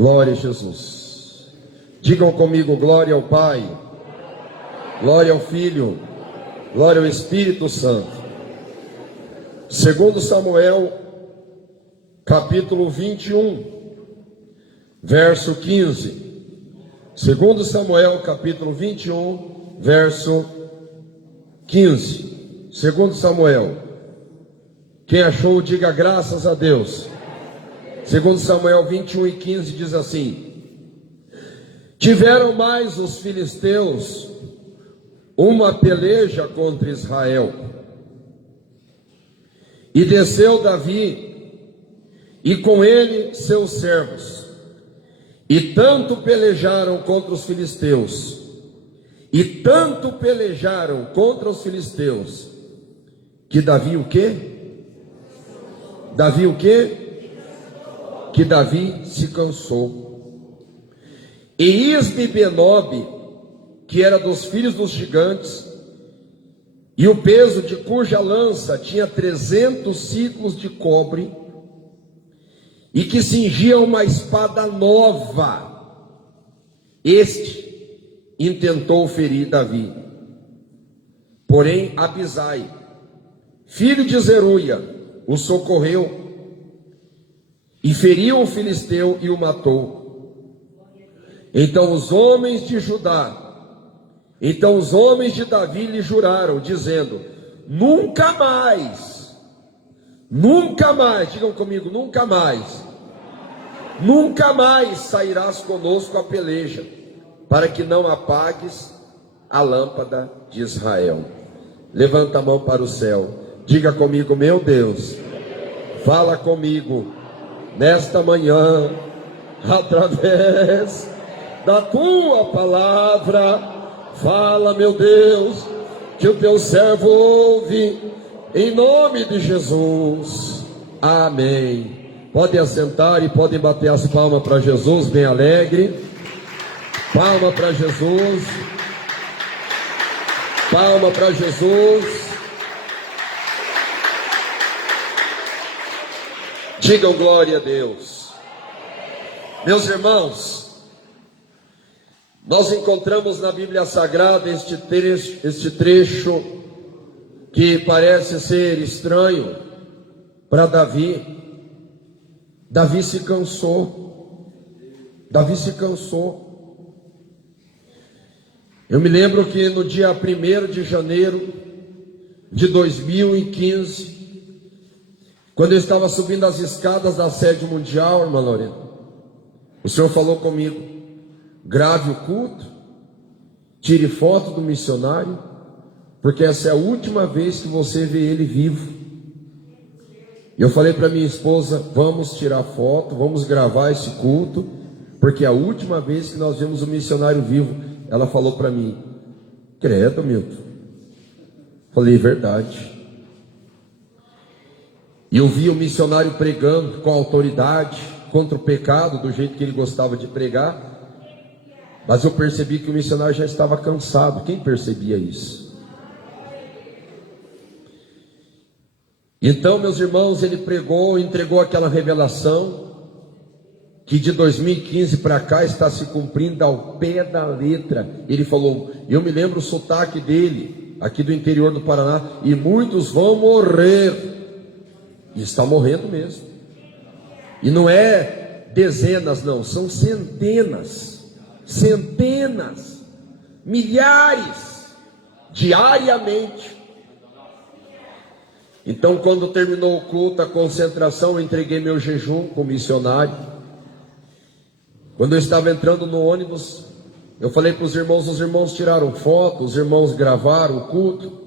Glória a Jesus. Digam comigo: glória ao Pai, glória ao Filho, glória ao Espírito Santo. Segundo Samuel, capítulo 21, verso 15. Segundo Samuel, capítulo 21, verso 15. Segundo Samuel. Quem achou, diga graças a Deus. Segundo Samuel 21 e 15 diz assim: tiveram mais os filisteus uma peleja contra Israel, e desceu Davi, e com ele seus servos, e tanto pelejaram contra os filisteus, e tanto pelejaram contra os filisteus, que Davi o quê? Davi o quê? Que Davi se cansou. E Isbi-Benob, que era dos filhos dos gigantes, e o peso de cuja lança tinha 300 ciclos de cobre, e que cingia uma espada nova, este intentou ferir Davi. Porém Abisai, filho de Zeruia, o socorreu, e feriu o filisteu e o matou. Então os homens de Davi lhe juraram, dizendo: nunca mais, digam comigo, nunca mais sairás conosco a peleja, para que não apagues a lâmpada de Israel. Levanta a mão para o céu, diga comigo: meu Deus, fala comigo nesta manhã, através da tua palavra. Fala, meu Deus, que o teu servo ouve, em nome de Jesus, amém. Podem assentar e podem bater as palmas para Jesus, bem alegre. Palma para Jesus, palma para Jesus. Digam glória a Deus. Meus irmãos, nós encontramos na Bíblia Sagrada este trecho que parece ser estranho para Davi. Davi se cansou. Eu me lembro que no dia 1º de janeiro de 2015, quando eu estava subindo as escadas da sede mundial, irmã Lorena, o Senhor falou comigo: grave o culto, tire foto do missionário, porque essa é a última vez que você vê ele vivo. E eu falei para minha esposa: vamos tirar foto, vamos gravar esse culto, porque é a última vez que nós vemos o missionário vivo. Ela falou para mim: credo, Milton. Falei: verdade. E eu vi o missionário pregando com autoridade contra o pecado, do jeito que ele gostava de pregar. Mas eu percebi que o missionário já estava cansado. Quem percebia isso? Então, meus irmãos, ele pregou, entregou aquela revelação que de 2015 para cá está se cumprindo ao pé da letra. Ele falou, eu me lembro o sotaque dele, aqui do interior do Paraná: e muitos vão morrer. E está morrendo mesmo. E não é dezenas, não, são centenas, milhares, diariamente. Então, quando terminou o culto, a concentração, eu entreguei meu jejum com o missionário. Quando eu estava entrando no ônibus, eu falei para os irmãos tiraram foto, os irmãos gravaram o culto,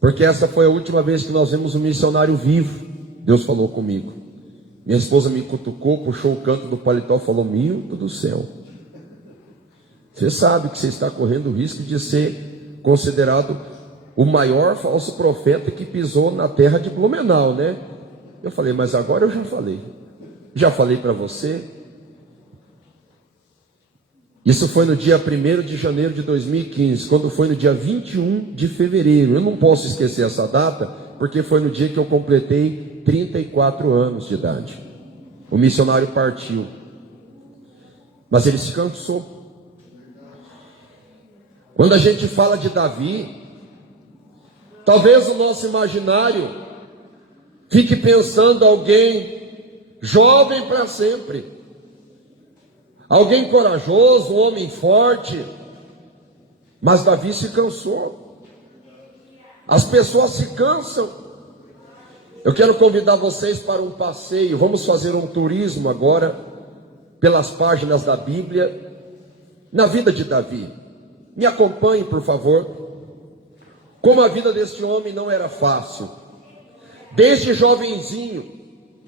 porque essa foi a última vez que nós vimos um missionário vivo. Deus falou comigo. Minha esposa me cutucou, puxou o canto do paletó e falou: Milton do céu, você sabe que você está correndo o risco de ser considerado o maior falso profeta que pisou na terra de Blumenau, né? Eu falei: mas agora eu já falei para você. Isso foi no dia 1º de janeiro de 2015, quando foi no dia 21 de fevereiro. Eu não posso esquecer essa data, porque foi no dia que eu completei 34 anos de idade. O missionário partiu, mas ele se cansou. Quando a gente fala de Davi, talvez o nosso imaginário fique pensando alguém jovem para sempre, alguém corajoso, um homem forte. Mas Davi se cansou. As pessoas se cansam. Eu quero convidar vocês para um passeio. Vamos fazer um turismo agora pelas páginas da Bíblia, na vida de Davi. Me acompanhe, por favor. Como a vida deste homem não era fácil. Desde jovenzinho,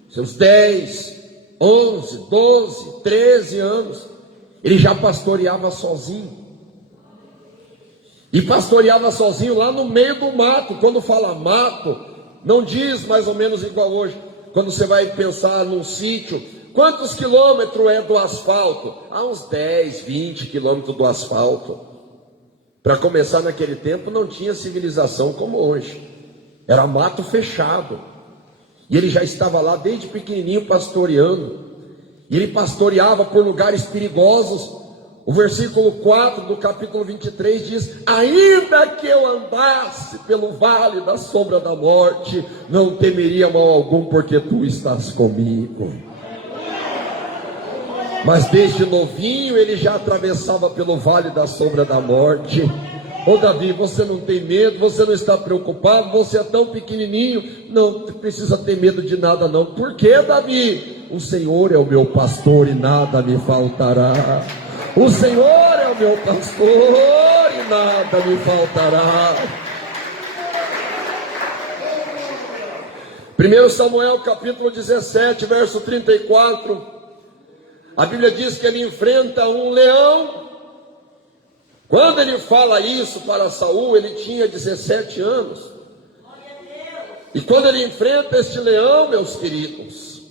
seus 10, 11, 12, 13 anos, ele já pastoreava sozinho. E pastoreava sozinho lá no meio do mato. Quando fala mato, não diz mais ou menos igual hoje. Quando você vai pensar num sítio, quantos quilômetros é do asfalto? Uns 10, 20 quilômetros do asfalto. Para começar, naquele tempo não tinha civilização como hoje. Era mato fechado. E ele já estava lá desde pequenininho pastoreando. E ele pastoreava por lugares perigosos. O versículo 4 do capítulo 23 diz: ainda que eu andasse pelo vale da sombra da morte, não temeria mal algum, porque tu estás comigo. Mas desde novinho ele já atravessava pelo vale da sombra da morte. Ô Davi, você não tem medo, você não está preocupado, você é tão pequenininho, não precisa ter medo de nada não. Por que, Davi? O Senhor é o meu pastor e nada me faltará. O Senhor é o meu pastor e nada me faltará. 1 Samuel capítulo 17, verso 34. A Bíblia diz que ele enfrenta um leão. Quando ele fala isso para Saul, ele tinha 17 anos. E quando ele enfrenta este leão, meus queridos,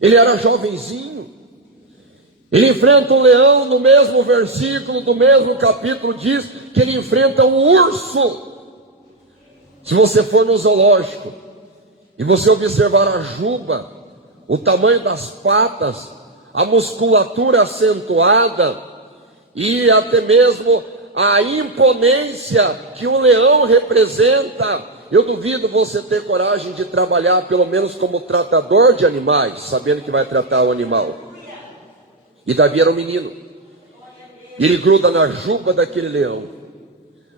ele era jovenzinho. Ele enfrenta um leão. No mesmo versículo do mesmo capítulo diz que ele enfrenta um urso. Se você for no zoológico e você observar a juba, o tamanho das patas, a musculatura acentuada e até mesmo a imponência que um leão representa, eu duvido você ter coragem de trabalhar pelo menos como tratador de animais, sabendo que vai tratar o animal. E Davi era um menino, e ele gruda na juba daquele leão.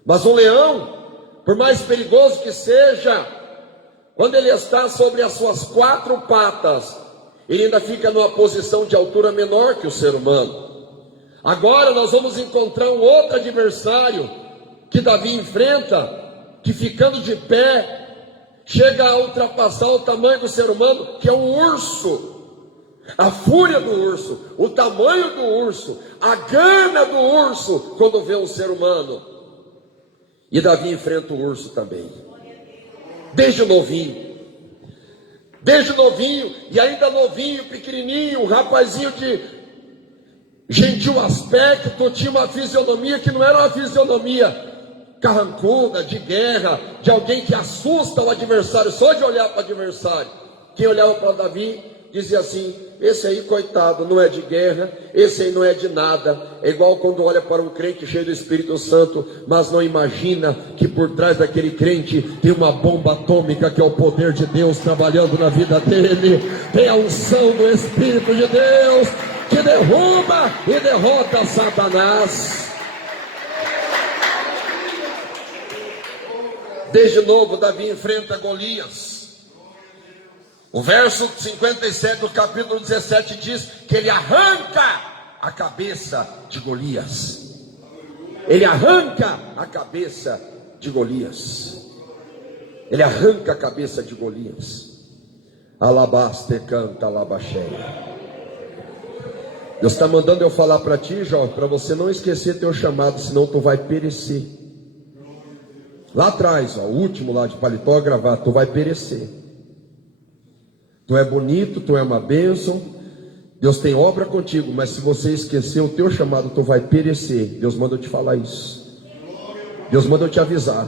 Mas um leão, por mais perigoso que seja, quando ele está sobre as suas 4 patas, ele ainda fica numa posição de altura menor que o ser humano. Agora nós vamos encontrar um outro adversário que Davi enfrenta, que ficando de pé, chega a ultrapassar o tamanho do ser humano, que é um urso. A fúria do urso, o tamanho do urso, a gana do urso quando vê um ser humano. E Davi enfrenta o urso também, desde novinho, e ainda novinho, pequenininho, um rapazinho de gentil aspecto, tinha uma fisionomia que não era uma fisionomia carrancuda, de guerra, de alguém que assusta o adversário, só de olhar para o adversário. Quem olhava para Davi dizia assim: esse aí, coitado, não é de guerra, esse aí não é de nada. É igual quando olha para um crente cheio do Espírito Santo, mas não imagina que por trás daquele crente tem uma bomba atômica, que é o poder de Deus trabalhando na vida dele. Tem a unção do Espírito de Deus, que derruba e derrota Satanás. Desde novo Davi enfrenta Golias. O verso 57 do capítulo 17 diz que ele arranca a cabeça de Golias. Ele arranca a cabeça de Golias. Ele arranca a cabeça de Golias. Alabaste canta alabaxéia. Deus está mandando eu falar para ti, jovem, para você não esquecer teu chamado, senão tu vai perecer. Lá atrás, ó, o último lá de paletó gravado, tu vai perecer. Tu é bonito, tu é uma bênção, Deus tem obra contigo, mas se você esquecer o teu chamado, tu vai perecer. Deus manda eu te falar isso. Deus manda eu te avisar.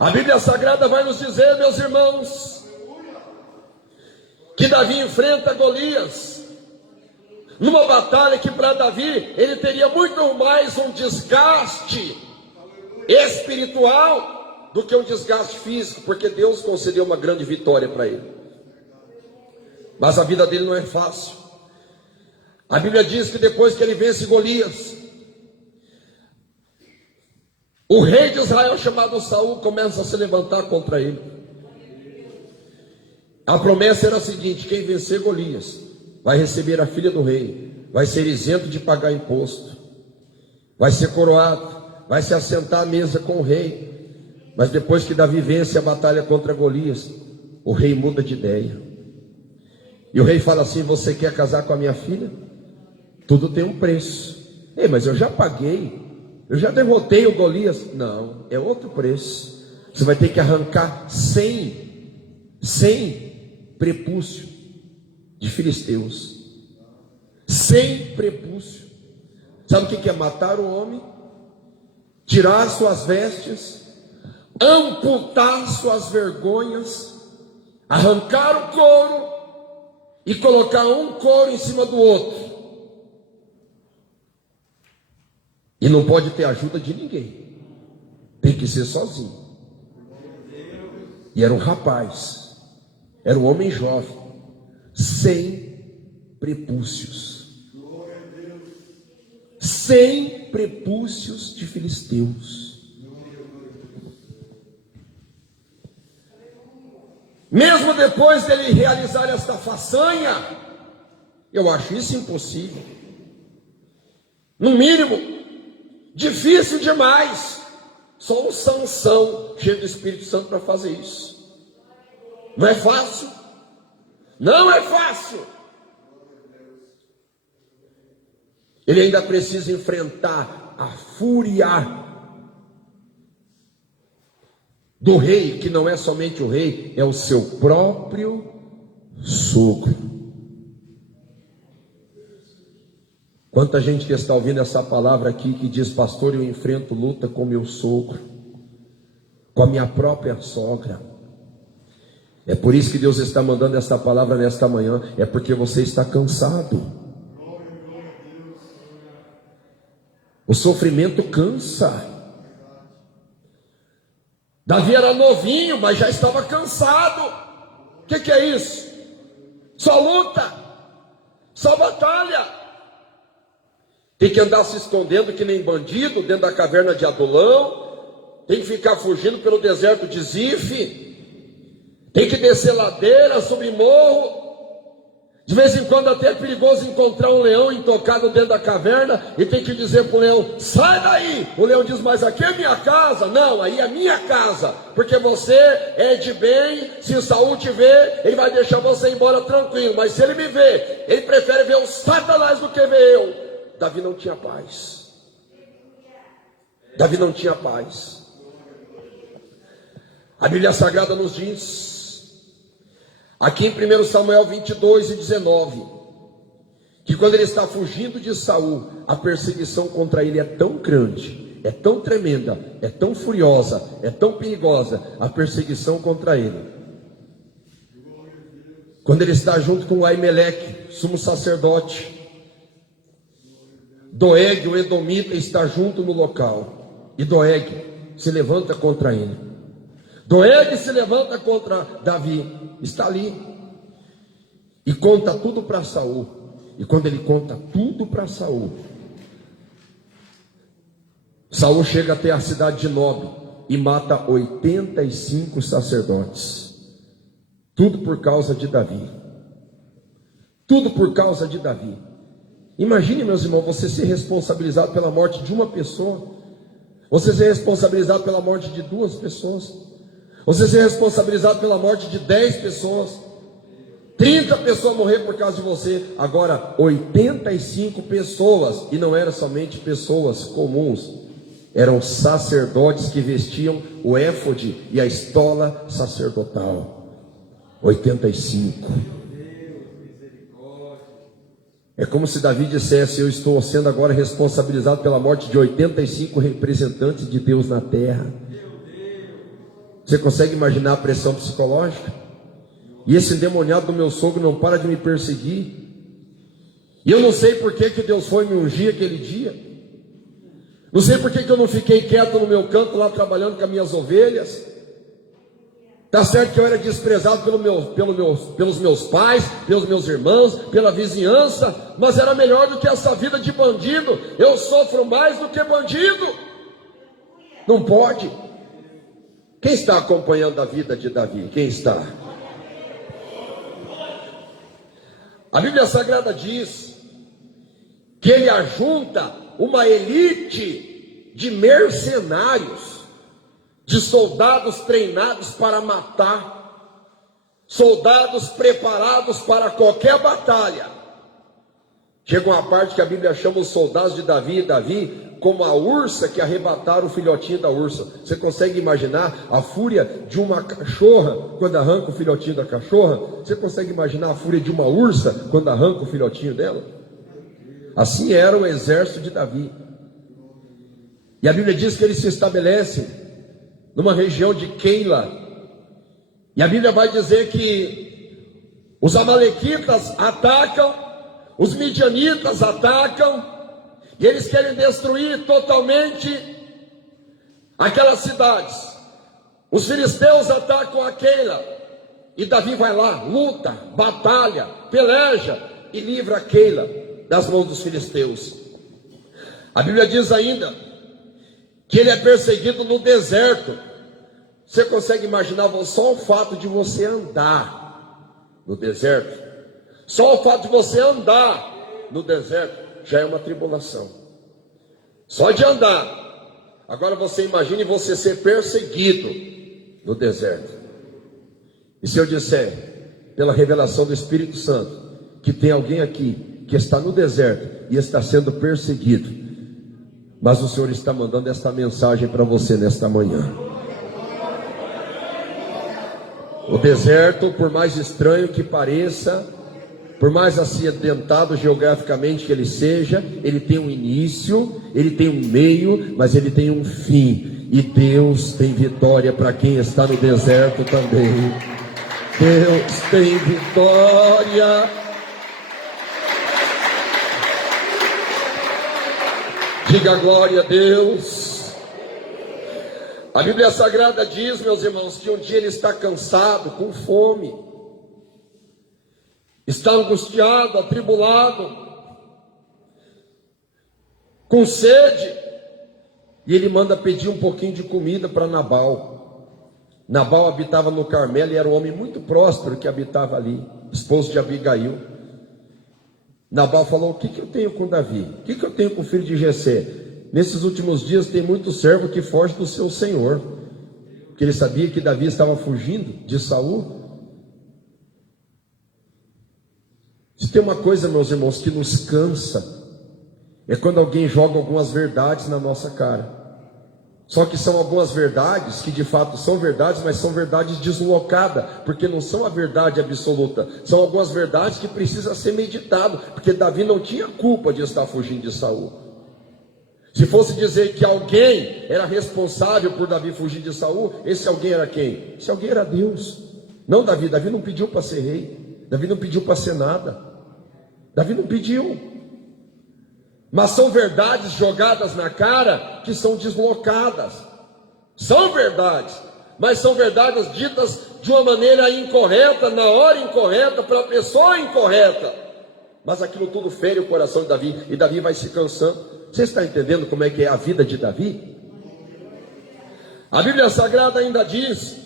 A Bíblia Sagrada vai nos dizer, meus irmãos, que Davi enfrenta Golias, numa batalha que para Davi, ele teria muito mais um desgaste espiritual do que um desgaste físico, porque Deus concedeu uma grande vitória para ele. Mas a vida dele não é fácil. A Bíblia diz que depois que ele vence Golias, o rei de Israel chamado Saul começa a se levantar contra ele. A promessa era a seguinte: quem vencer Golias vai receber a filha do rei, vai ser isento de pagar imposto, vai ser coroado, vai se assentar à mesa com o rei. Mas depois que Davi vence a batalha contra Golias, o rei muda de ideia. E o rei fala assim: você quer casar com a minha filha? Tudo tem um preço. Ei, mas eu já paguei, eu já derrotei o Golias. Não, é outro preço. Você vai ter que arrancar 100 prepúcio de filisteus. 100 prepúcio. Sabe o que é matar o homem? Tirar suas vestes, amputar suas vergonhas, arrancar o couro e colocar um couro em cima do outro. E não pode ter ajuda de ninguém, tem que ser sozinho. E era um rapaz, era um homem jovem, 100 prepúcios, 100 prepúcios de filisteus. Mesmo depois dele realizar esta façanha, eu acho isso impossível, no mínimo difícil demais. Só um Sansão cheio do Espírito Santo para fazer isso. Não é fácil, não é fácil. Ele ainda precisa enfrentar a fúria do rei, que não é somente o rei, é o seu próprio sogro. Quanta gente que está ouvindo essa palavra aqui que diz: pastor, eu enfrento luta com meu sogro, com a minha própria sogra. É por isso que Deus está mandando essa palavra nesta manhã, é porque você está cansado. O sofrimento cansa. Davi era novinho, mas já estava cansado. O que é isso? Só luta, só batalha. Tem que andar se escondendo que nem bandido dentro da caverna de Adulão. Tem que ficar fugindo pelo deserto de Zif. Tem que descer ladeira, subir morro. De vez em quando até é perigoso encontrar um leão intocado dentro da caverna e tem que dizer para o leão: sai daí. O leão diz: mas aqui é minha casa. Não, aí é minha casa, porque você é de bem. Se o Saul te ver, ele vai deixar você ir embora tranquilo, mas se ele me ver, ele prefere ver o Satanás do que ver eu. Davi não tinha paz. Davi não tinha paz. A Bíblia Sagrada nos diz, aqui em 1 Samuel 22:19, que quando ele está fugindo de Saul, a perseguição contra ele é tão grande, é tão tremenda, é tão furiosa, é tão perigosa, a perseguição contra ele. Quando ele está junto com Aimeleque, sumo sacerdote, Doeg, o edomita, está junto no local, e Doeg se levanta contra ele. Doeg se levanta contra Davi, está ali, e conta tudo para Saul. E quando ele conta tudo para Saul, Saul chega até a cidade de Nob e mata 85 sacerdotes. Tudo por causa de Davi. Tudo por causa de Davi. Imagine, meus irmãos, você ser responsabilizado pela morte de uma pessoa, você ser responsabilizado pela morte de 2 pessoas, você ser responsabilizado pela morte de 10 pessoas, 30 pessoas morrer por causa de você. Agora 85 pessoas, e não eram somente pessoas comuns, eram sacerdotes que vestiam o éfode e a estola sacerdotal. 85. É como se Davi dissesse: eu estou sendo agora responsabilizado pela morte de 85 representantes de Deus na terra. Você consegue imaginar a pressão psicológica? e esse endemoniado do meu sogro não para de me perseguir. E eu não sei por que Deus foi me ungir aquele dia. Não sei por que eu não fiquei quieto no meu canto lá trabalhando com as minhas ovelhas. Está certo que eu era desprezado pelos meus pais, pelos meus irmãos, pela vizinhança, mas era melhor do que essa vida de bandido. Eu sofro mais do que bandido. Não pode. Quem está acompanhando a vida de Davi? Quem está? A Bíblia Sagrada diz que ele ajunta uma elite de mercenários, de soldados treinados para matar, soldados preparados para qualquer batalha. Chega uma parte que a Bíblia chama os soldados de Davi como a ursa que arrebataram o filhotinho da ursa. Você consegue imaginar a fúria de uma cachorra quando arranca o filhotinho da cachorra? Você consegue imaginar a fúria de uma ursa quando arranca o filhotinho dela? Assim era o exército de Davi. E a Bíblia diz que ele se estabelece numa região de Keila. E a Bíblia vai dizer que os amalequitas atacam, os midianitas atacam, e eles querem destruir totalmente aquelas cidades. Os filisteus atacam a Keila, e Davi vai lá, luta, batalha, peleja, e livra a Keila das mãos dos filisteus. A Bíblia diz ainda que ele é perseguido no deserto. Você consegue imaginar só o fato de você andar no deserto? Só o fato de você andar no deserto já é uma tribulação. Só de andar. Agora você imagine você ser perseguido no deserto. E se eu disser, pela revelação do Espírito Santo, que tem alguém aqui que está no deserto e está sendo perseguido, mas o Senhor está mandando esta mensagem para você nesta manhã. O deserto, por mais estranho que pareça, por mais acidentado geograficamente que ele seja, ele tem um início, ele tem um meio, mas ele tem um fim. E Deus tem vitória para quem está no deserto também. Deus tem vitória. Diga glória a Deus. A Bíblia Sagrada diz, meus irmãos, que um dia ele está cansado, com fome, está angustiado, atribulado, com sede, e ele manda pedir um pouquinho de comida para Nabal. Nabal habitava no Carmelo e era um homem muito próspero que habitava ali, esposo de Abigail. Nabal falou: o que eu tenho com Davi? O que eu tenho com o filho de Jessé? Nesses últimos dias tem muito servo que foge do seu senhor, porque ele sabia que Davi estava fugindo de Saul. Se tem uma coisa, meus irmãos, que nos cansa, é quando alguém joga algumas verdades na nossa cara. Só que são algumas verdades que de fato são verdades, mas são verdades deslocadas, porque não são a verdade absoluta. São algumas verdades que precisam ser meditado, porque Davi não tinha culpa de estar fugindo de Saul. Se fosse dizer que alguém era responsável por Davi fugir de Saul, esse alguém era quem? Esse alguém era Deus. Não Davi. Davi não pediu para ser rei. Davi não pediu para ser nada. Davi não pediu. Mas são verdades jogadas na cara que são deslocadas. São verdades, mas são verdades ditas de uma maneira incorreta, na hora incorreta, para a pessoa incorreta. Mas aquilo tudo fere o coração de Davi, e Davi vai se cansando. Você está entendendo como é que é a vida de Davi? A Bíblia Sagrada ainda diz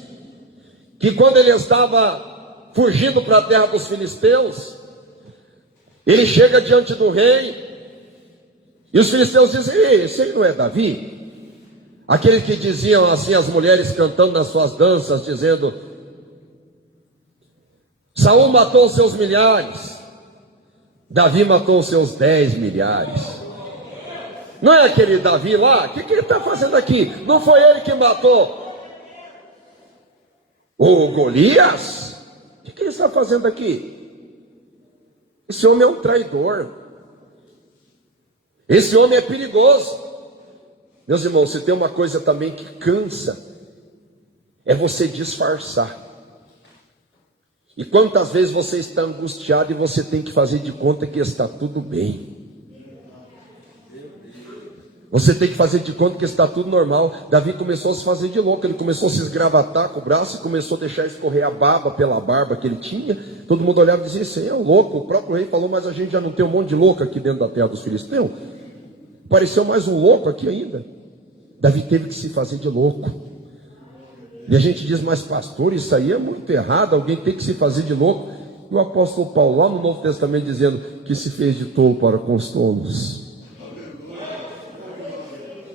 que quando ele estava fugindo para a terra dos filisteus, ele chega diante do rei, e os filisteus dizem: ei, esse aí não é Davi? Aqueles que diziam assim, as mulheres cantando nas suas danças, dizendo: Saul matou seus milhares, Davi matou seus 10 milhares. Não é aquele Davi lá? O que ele está fazendo aqui? Não foi ele que matou o Golias? O que ele está fazendo aqui? Esse homem é um traidor. Esse homem é perigoso. Meus irmãos, se tem uma coisa também que cansa, é você disfarçar. E quantas vezes você está angustiado e você tem que fazer de conta que está tudo bem? Você tem que fazer de conta que está tudo normal. Davi começou a se fazer de louco, ele começou a se esgravatar com o braço e começou a deixar escorrer a baba pela barba que ele tinha. Todo mundo olhava e dizia: esse aí é um louco. O próprio rei falou: mas a gente já não tem um monte de louco aqui dentro da terra dos filisteus? Pareceu mais um louco aqui ainda. Davi teve que se fazer de louco. E a gente diz: mas pastor, isso aí é muito errado, alguém tem que se fazer de louco. E o apóstolo Paulo, lá no Novo Testamento, dizendo que se fez de tolo para com os tolos.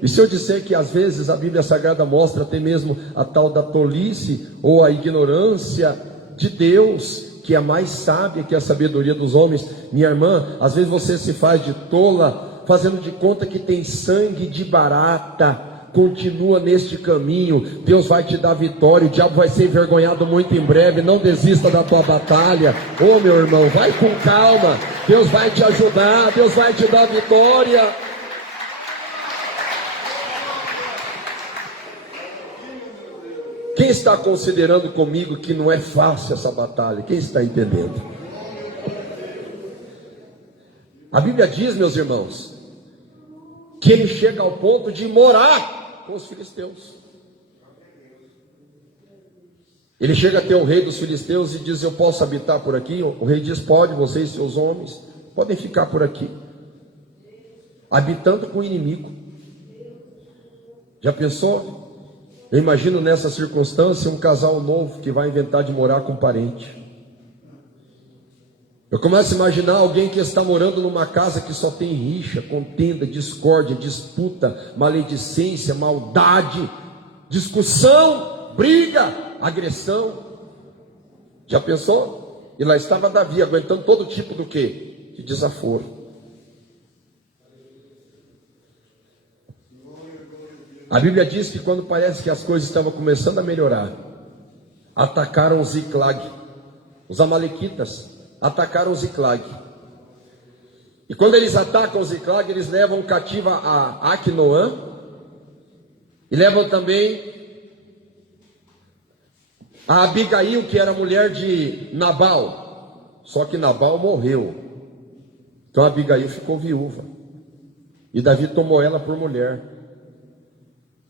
E se eu disser que às vezes a Bíblia Sagrada mostra até mesmo a tal da tolice ou a ignorância de Deus, que é mais sábia que a sabedoria dos homens, minha irmã, às vezes você se faz de tola, fazendo de conta que tem sangue de barata. Continua neste caminho, Deus vai te dar vitória, o diabo vai ser envergonhado muito em breve. Não desista da tua batalha, ô meu irmão, vai com calma, Deus vai te ajudar, Deus vai te dar vitória. Quem está considerando comigo que não é fácil essa batalha? Quem está entendendo? A Bíblia diz, meus irmãos, que ele chega ao ponto de morar com os filisteus. Ele chega até o rei dos filisteus e diz: eu posso habitar por aqui? O rei diz: pode, você e seus homens podem ficar por aqui, habitando com o inimigo. Já pensou? Eu imagino nessa circunstância um casal novo que vai inventar de morar com um parente. Eu começo a imaginar alguém que está morando numa casa que só tem rixa, contenda, discórdia, disputa, maledicência, maldade, discussão, briga, agressão. Já pensou? E lá estava Davi aguentando todo tipo do quê? De desaforo. A Bíblia diz que quando parece que as coisas estavam começando a melhorar, atacaram Ziclag. Os amalequitas atacaram Ziclag. E quando eles atacam Ziclag, eles levam cativa a Aquinoã e levam também a Abigail, que era mulher de Nabal. Só que Nabal morreu. Então a Abigail ficou viúva. E Davi tomou ela por mulher.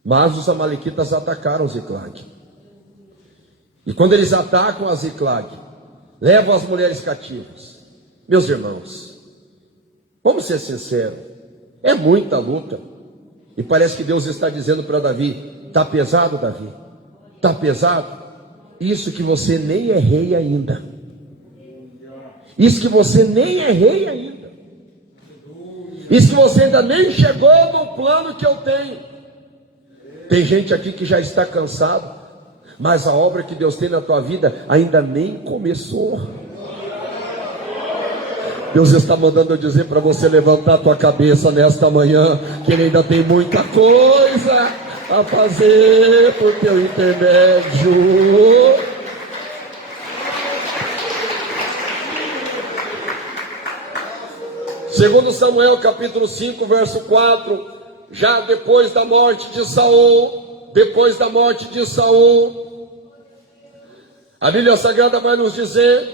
Mas os amalequitas atacaram Ziclag. E quando eles atacam a Ziclag, levam as mulheres cativas. Meus irmãos, vamos ser sinceros, é muita luta. E parece que Deus está dizendo para Davi: está pesado, Davi? Está pesado? Isso que você nem é rei ainda. Isso que você nem é rei ainda. Isso que você ainda nem chegou no plano que eu tenho. Tem gente aqui que já está cansado, mas a obra que Deus tem na tua vida ainda nem começou. Deus está mandando eu dizer para você levantar a tua cabeça nesta manhã, que Ele ainda tem muita coisa a fazer por teu intermédio. Segundo Samuel capítulo 5, verso 4. Já depois da morte de Saul, a Bíblia Sagrada vai nos dizer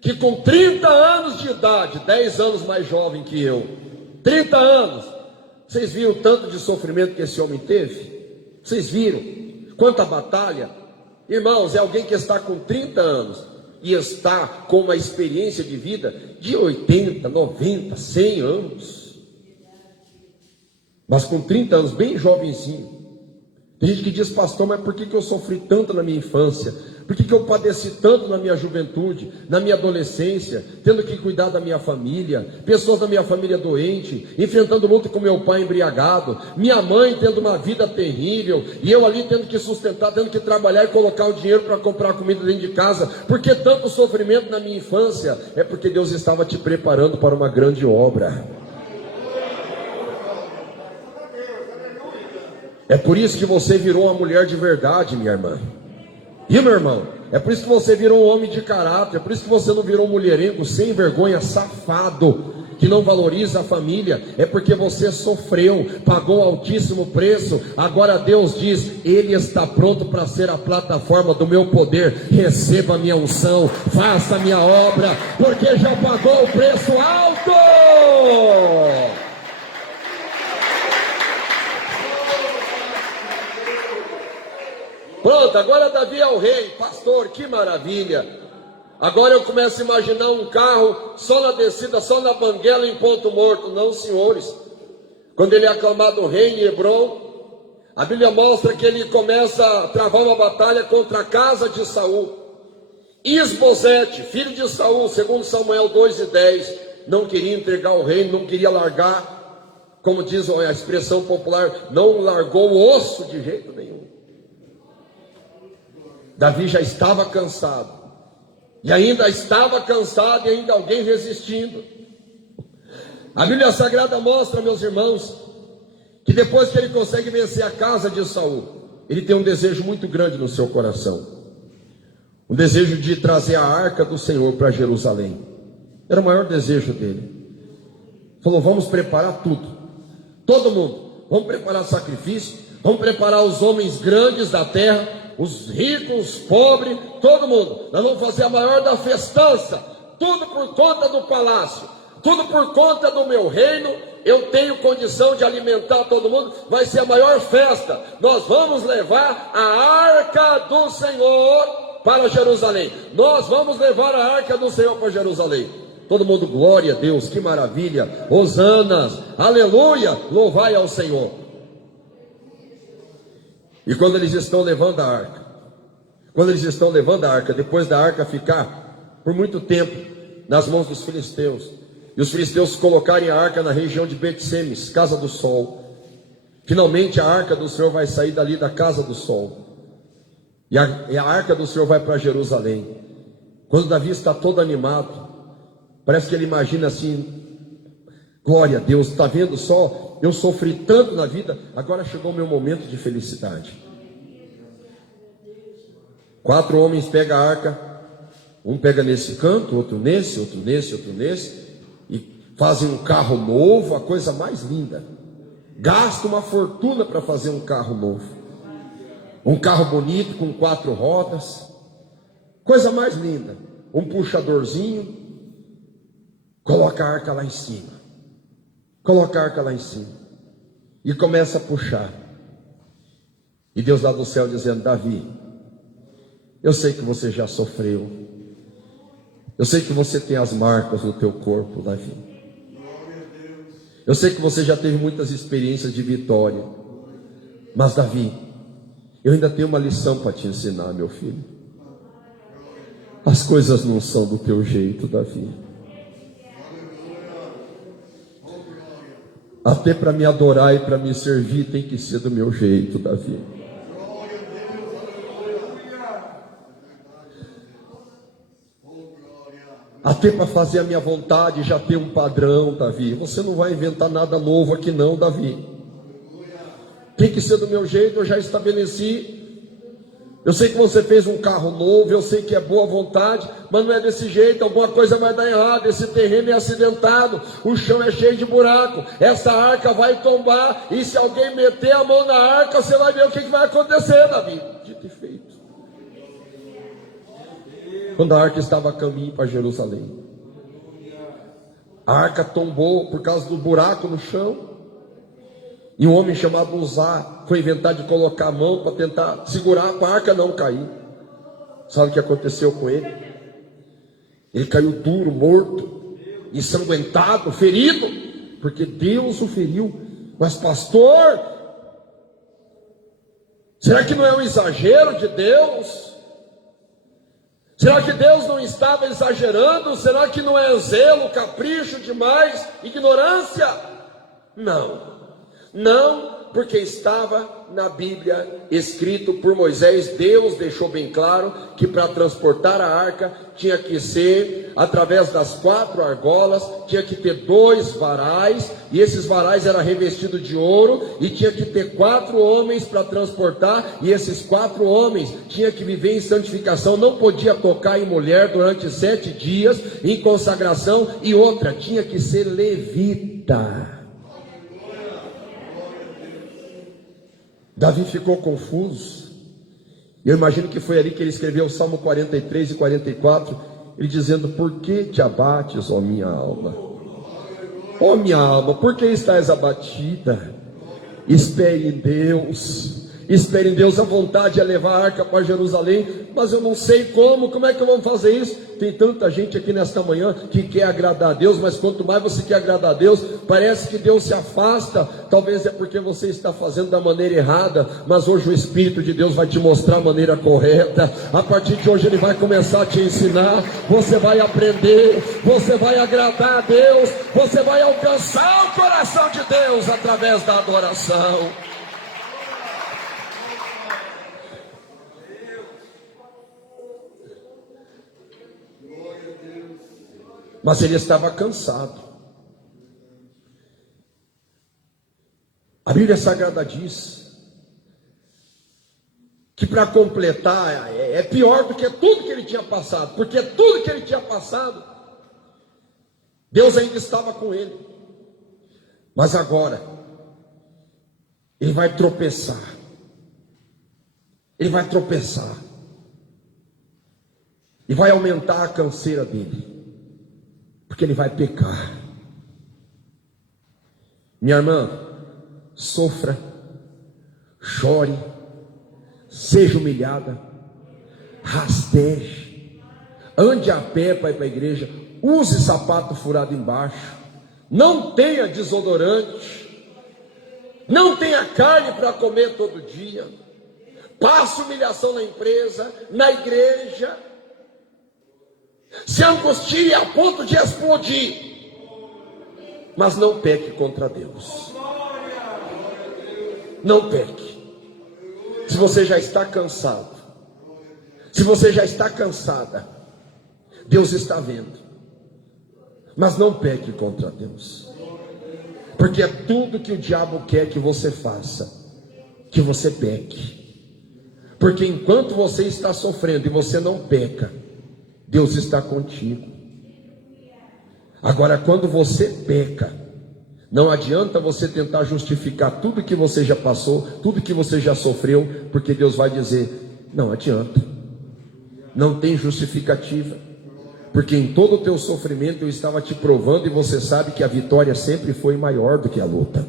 que com 30 anos de idade, 10 anos mais jovem que eu, 30 anos, vocês viram o tanto de sofrimento que esse homem teve? Vocês viram quanta batalha? Irmãos, é alguém que está com 30 anos e está com uma experiência de vida de 80, 90, 100 anos. Mas com 30 anos, bem jovenzinho. Tem gente que diz: pastor, mas por que eu sofri tanto na minha infância? Por que eu padeci tanto na minha juventude, na minha adolescência, tendo que cuidar da minha família, pessoas da minha família doente, enfrentando luta com meu pai embriagado, minha mãe tendo uma vida terrível, e eu ali tendo que sustentar, tendo que trabalhar e colocar o dinheiro para comprar comida dentro de casa? Por que tanto sofrimento na minha infância? É porque Deus estava te preparando para uma grande obra. É por isso que você virou uma mulher de verdade, minha irmã. E meu irmão, é por isso que você virou um homem de caráter. É por isso que você não virou um mulherengo sem vergonha, safado. que não valoriza a família, é porque você sofreu, pagou altíssimo preço. Agora Deus diz: Ele está pronto para ser a plataforma do meu poder. Receba a minha unção, faça a minha obra, porque já pagou o preço alto. Pronto, agora Davi é o rei. Pastor, que maravilha. Agora eu começo a imaginar um carro só na descida, só na banguela em ponto morto. Não, senhores. Quando ele é aclamado rei em Hebrom, a Bíblia mostra que ele começa a travar uma batalha contra a casa de Saul. Isbosete, filho de Saul, segundo Samuel 2:10, não queria entregar o reino, não queria largar, como diz a expressão popular, não largou o osso de jeito nenhum. Davi já estava cansado, e ainda estava cansado, e ainda alguém resistindo. A Bíblia Sagrada mostra, meus irmãos, que depois que ele consegue vencer a casa de Saul, ele tem um desejo muito grande no seu coração, um desejo de trazer a arca do Senhor para Jerusalém. Era o maior desejo dele. Falou: vamos preparar tudo, todo mundo, vamos preparar sacrifício, vamos preparar os homens grandes da terra, os ricos, os pobres, todo mundo. Nós vamos fazer a maior da festança, tudo por conta do palácio, tudo por conta do meu reino. Eu tenho condição de alimentar todo mundo, vai ser a maior festa. Nós vamos levar a arca do Senhor para Jerusalém. Nós vamos levar a arca do Senhor para Jerusalém. Todo mundo, glória a Deus, que maravilha, hosanas, aleluia, louvai ao Senhor. E quando eles estão levando a arca, depois da arca ficar por muito tempo nas mãos dos filisteus, e os filisteus colocarem a arca na região de Bet-Semes, casa do sol, finalmente a arca do Senhor vai sair dali da casa do sol, e a arca do Senhor vai para Jerusalém. Quando Davi está todo animado, parece que ele imagina assim: glória a Deus, está vendo só? Eu sofri tanto na vida, agora chegou o meu momento de felicidade. 4 homens pegam a arca, um pega nesse canto, outro nesse, outro nesse, outro nesse, e fazem um carro novo, a coisa mais linda. Gasta uma fortuna para fazer um carro novo, um carro bonito com 4 rodas, coisa mais linda, um puxadorzinho. Coloca a arca lá em cima, coloca a arca lá em cima, e começa a puxar. E Deus lá do céu dizendo: Davi, eu sei que você já sofreu, eu sei que você tem as marcas no teu corpo, Davi, eu sei que você já teve muitas experiências de vitória, mas Davi, eu ainda tenho uma lição para te ensinar, meu filho. As coisas não são do teu jeito, Davi. Até para me adorar e para me servir tem que ser do meu jeito, Davi. Até para fazer a minha vontade já tem um padrão, Davi. Você não vai inventar nada novo aqui não, Davi. Tem que ser do meu jeito, eu já estabeleci. Eu sei que você fez um carro novo, eu sei que é boa vontade, mas não é desse jeito, alguma coisa vai dar errado. Esse terreno é acidentado, o chão é cheio de buraco, essa arca vai tombar, e se alguém meter a mão na arca, você vai ver o que vai acontecer, Davi. Dito e feito. Quando a arca estava a caminho para Jerusalém, a arca tombou por causa do buraco no chão, e um homem chamado Uzá foi inventar de colocar a mão para tentar segurar para a arca não cair. Sabe o que aconteceu com ele? Ele caiu duro, morto, ensanguentado, ferido, porque Deus o feriu. Mas pastor, será que não é um exagero de Deus? Será que Deus não estava exagerando? Será que não é zelo, capricho demais, ignorância? Não. Porque estava na Bíblia escrito por Moisés. Deus deixou bem claro que para transportar a arca tinha que ser através das 4 argolas, tinha que ter 2 varais, e esses varais eram revestidos de ouro, e tinha que ter 4 homens para transportar, e esses 4 homens tinham que viver em santificação, não podia tocar em mulher durante 7 dias, em consagração, e outra, tinha que ser levita. Davi ficou confuso. Eu imagino que foi ali que ele escreveu o Salmo 43 e 44, ele dizendo: por que te abates, ó minha alma? Ó minha alma, por que estás abatida? Espere em Deus. Espere em Deus. A vontade é levar a arca para Jerusalém, mas eu não sei como é que vamos fazer isso? Tem tanta gente aqui nesta manhã que quer agradar a Deus, mas quanto mais você quer agradar a Deus, parece que Deus se afasta. Talvez é porque você está fazendo da maneira errada, mas hoje o Espírito de Deus vai te mostrar a maneira correta. A partir de hoje Ele vai começar a te ensinar, você vai aprender, você vai agradar a Deus, você vai alcançar o coração de Deus através da adoração. Mas ele estava cansado. A Bíblia Sagrada diz que para completar é pior do que tudo que ele tinha passado, porque tudo que ele tinha passado, Deus ainda estava com ele. Mas agora ele vai tropeçar. Ele vai tropeçar. E vai aumentar a canseira dele. Porque ele vai pecar. Minha irmã, sofra, chore, seja humilhada, rasteje, ande a pé para ir para a igreja, use sapato furado embaixo, não tenha desodorante, não tenha carne para comer todo dia, passe humilhação na empresa, na igreja, se angustie a ponto de explodir, mas não peque contra Deus. Não peque. Se você já está cansado, se você já está cansada, Deus está vendo, mas não peque contra Deus, porque é tudo que o diabo quer que você faça, que você peque, porque enquanto você está sofrendo e você não peca, Deus está contigo. Agora, quando você peca, não adianta você tentar justificar tudo que você já passou, tudo que você já sofreu, porque Deus vai dizer: não adianta, não tem justificativa, porque em todo o teu sofrimento eu estava te provando, e você sabe que a vitória sempre foi maior do que a luta.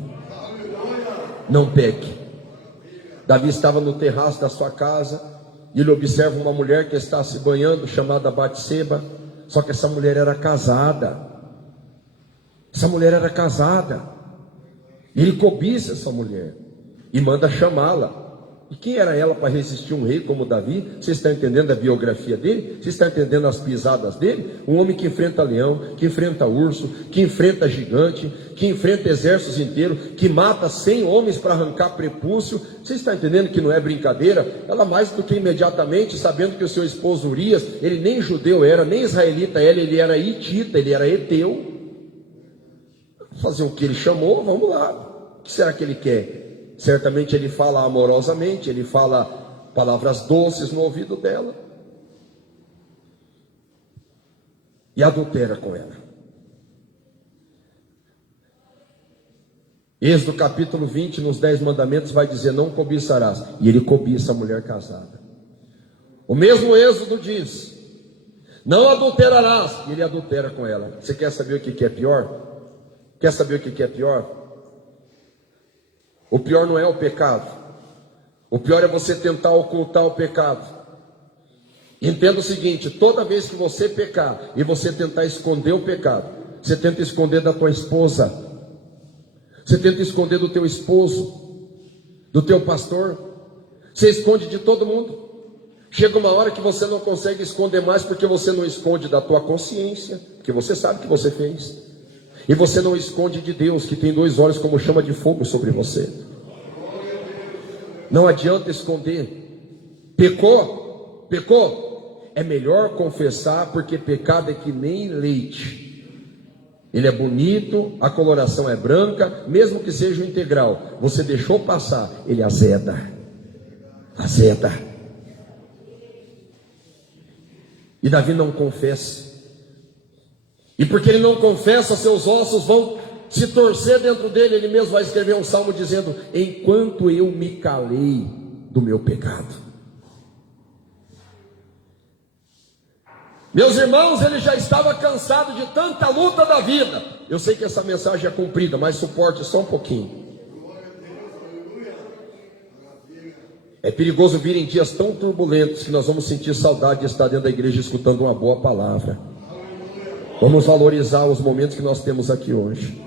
Não peque. Davi estava no terraço da sua casa, e ele observa uma mulher que está se banhando, chamada Batseba. Só que essa mulher era casada. Essa mulher era casada. Ele cobiça essa mulher e manda chamá-la. E quem era ela para resistir um rei como Davi? Você está entendendo a biografia dele? Você está entendendo as pisadas dele? Um homem que enfrenta leão, que enfrenta urso, que enfrenta gigante, que enfrenta exércitos inteiros, que mata 100 homens para arrancar prepúcio. Você está entendendo que não é brincadeira? Ela mais do que imediatamente, sabendo que o seu esposo Urias, ele nem judeu era, nem israelita era, ele era hitita, ele era heteu. Fazer o que ele chamou, vamos lá. O que será que ele quer? Certamente ele fala amorosamente, ele fala palavras doces no ouvido dela, e adultera com ela. Êxodo capítulo 20, nos 10 mandamentos, vai dizer: não cobiçarás. E ele cobiça a mulher casada. O mesmo Êxodo diz: não adulterarás. E ele adultera com ela. Você quer saber o que é pior? Quer saber o que é pior? O pior não é o pecado. O pior é você tentar ocultar o pecado. Entenda o seguinte: toda vez que você pecar e você tentar esconder o pecado, você tenta esconder da tua esposa, você tenta esconder do teu esposo, do teu pastor, você esconde de todo mundo. Chega uma hora que você não consegue esconder mais, porque você não esconde da tua consciência, porque você sabe que você fez. E você não esconde de Deus, que tem 2 olhos como chama de fogo sobre você. Não adianta esconder. Pecou. É melhor confessar, porque pecado é que nem leite. Ele é bonito, a coloração é branca, mesmo que seja o integral. Você deixou passar, ele azeda. E Davi não confessa. E porque ele não confessa, seus ossos vão se torcer dentro dele. Ele mesmo vai escrever um salmo dizendo: enquanto eu me calei do meu pecado. Meus irmãos, ele já estava cansado de tanta luta da vida. Eu sei que essa mensagem é comprida, mas suporte só um pouquinho. É perigoso vir em dias tão turbulentos que nós vamos sentir saudade de estar dentro da igreja escutando uma boa palavra. Vamos valorizar os momentos que nós temos aqui hoje.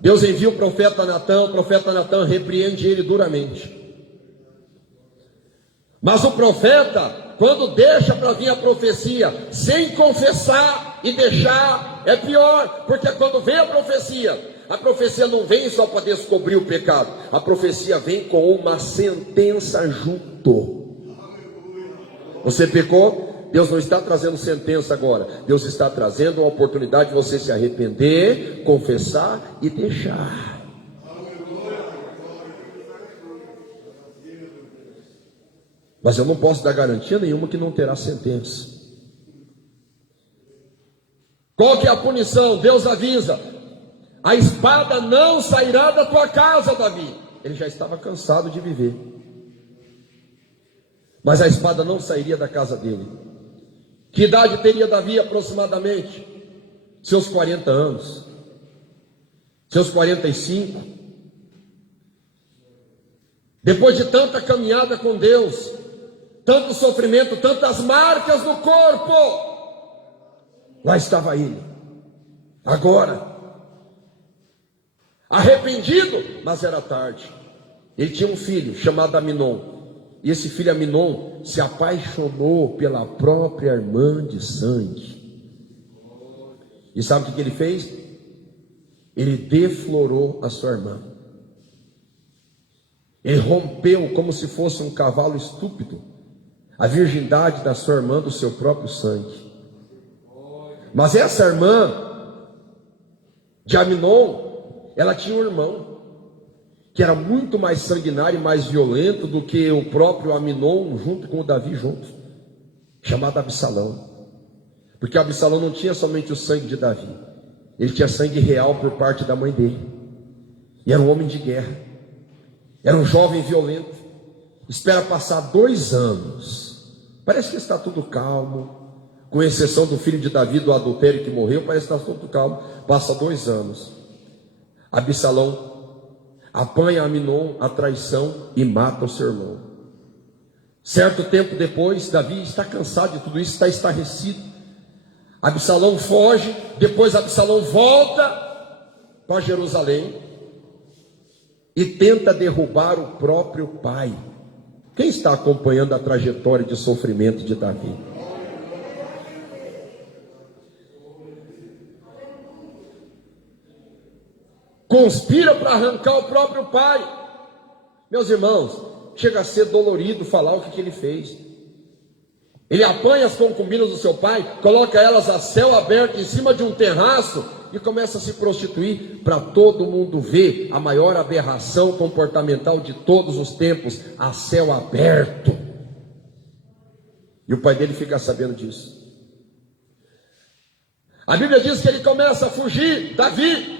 Deus envia o profeta Natã repreende ele duramente. Mas o profeta, quando deixa para vir a profecia, sem confessar e deixar, é pior, porque quando vem a profecia não vem só para descobrir o pecado, a profecia vem com uma sentença junto. Você pecou? Deus não está trazendo sentença agora, Deus está trazendo uma oportunidade de você se arrepender, confessar e deixar. Mas eu não posso dar garantia nenhuma que não terá sentença. Qual que é a punição? Deus avisa: a espada não sairá da tua casa, Davi. Ele já estava cansado de viver, mas a espada não sairia da casa dele. Que idade teria Davi aproximadamente? Seus 40 anos, seus 45. Depois de tanta caminhada com Deus, tanto sofrimento, tantas marcas no corpo, lá estava ele, agora, arrependido, mas era tarde. Ele tinha um filho chamado Aminon, e esse filho Aminon se apaixonou pela própria irmã de sangue. E sabe o que ele fez? Ele deflorou a sua irmã. Ele rompeu como se fosse um cavalo estúpido a virgindade da sua irmã do seu próprio sangue. Mas essa irmã de Aminon, ela tinha um irmão que era muito mais sanguinário e mais violento do que o próprio Aminon junto com o Davi juntos, chamado Absalão. Porque Absalão não tinha somente o sangue de Davi, ele tinha sangue real por parte da mãe dele, e era um homem de guerra, era um jovem violento. Espera passar 2 anos, parece que está tudo calmo, com exceção do filho de Davi, do adultério que morreu, parece que está tudo calmo. Passa 2 anos, Absalão apanha Aminon a traição e mata o seu irmão. Certo tempo depois, Davi está cansado de tudo isso, está estarrecido. Absalão foge, depois Absalão volta para Jerusalém e tenta derrubar o próprio pai. Quem está acompanhando a trajetória de sofrimento de Davi? Conspira para arrancar o próprio pai. Meus irmãos, chega a ser dolorido falar o que ele fez. Ele apanha as concubinas do seu pai, coloca elas a céu aberto em cima de um terraço e começa a se prostituir para todo mundo ver a maior aberração comportamental de todos os tempos, a céu aberto. E o pai dele fica sabendo disso. A Bíblia diz que ele começa a fugir, Davi,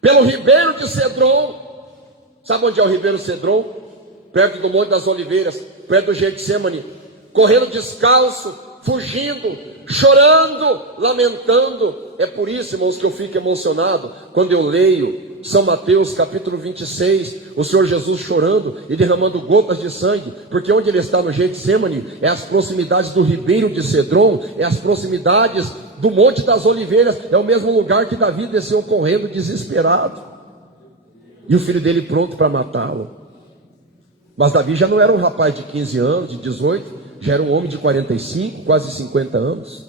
pelo ribeiro de Cedron. Sabe onde é o ribeiro Cedron? Perto do Monte das Oliveiras, perto do Getsemane, correndo descalço, fugindo, chorando, lamentando. É por isso, irmãos, que eu fico emocionado quando eu leio São Mateus capítulo 26, o Senhor Jesus chorando e derramando gotas de sangue, porque onde ele está no Getsemane é as proximidades do ribeiro de Cedron, é as proximidades do Monte das Oliveiras, é o mesmo lugar que Davi desceu correndo desesperado, e o filho dele pronto para matá-lo. Mas Davi já não era um rapaz de 15 anos, de 18, já era um homem de 45, quase 50 anos.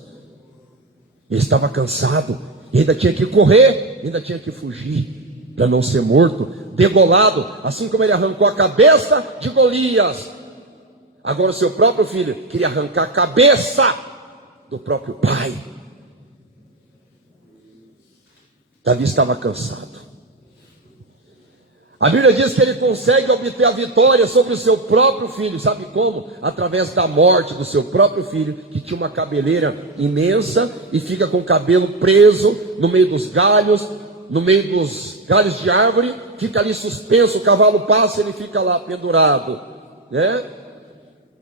Ele estava cansado, e ainda tinha que correr, ainda tinha que fugir para não ser morto, degolado, assim como ele arrancou a cabeça de Golias. Agora o seu próprio filho queria arrancar a cabeça do próprio pai. Davi estava cansado. A Bíblia diz que ele consegue obter a vitória sobre o seu próprio filho. Sabe como? Através da morte do seu próprio filho, que tinha uma cabeleira imensa e fica com o cabelo preso no meio dos galhos, no meio dos galhos de árvore, fica ali suspenso, o cavalo passa, ele fica lá pendurado, né?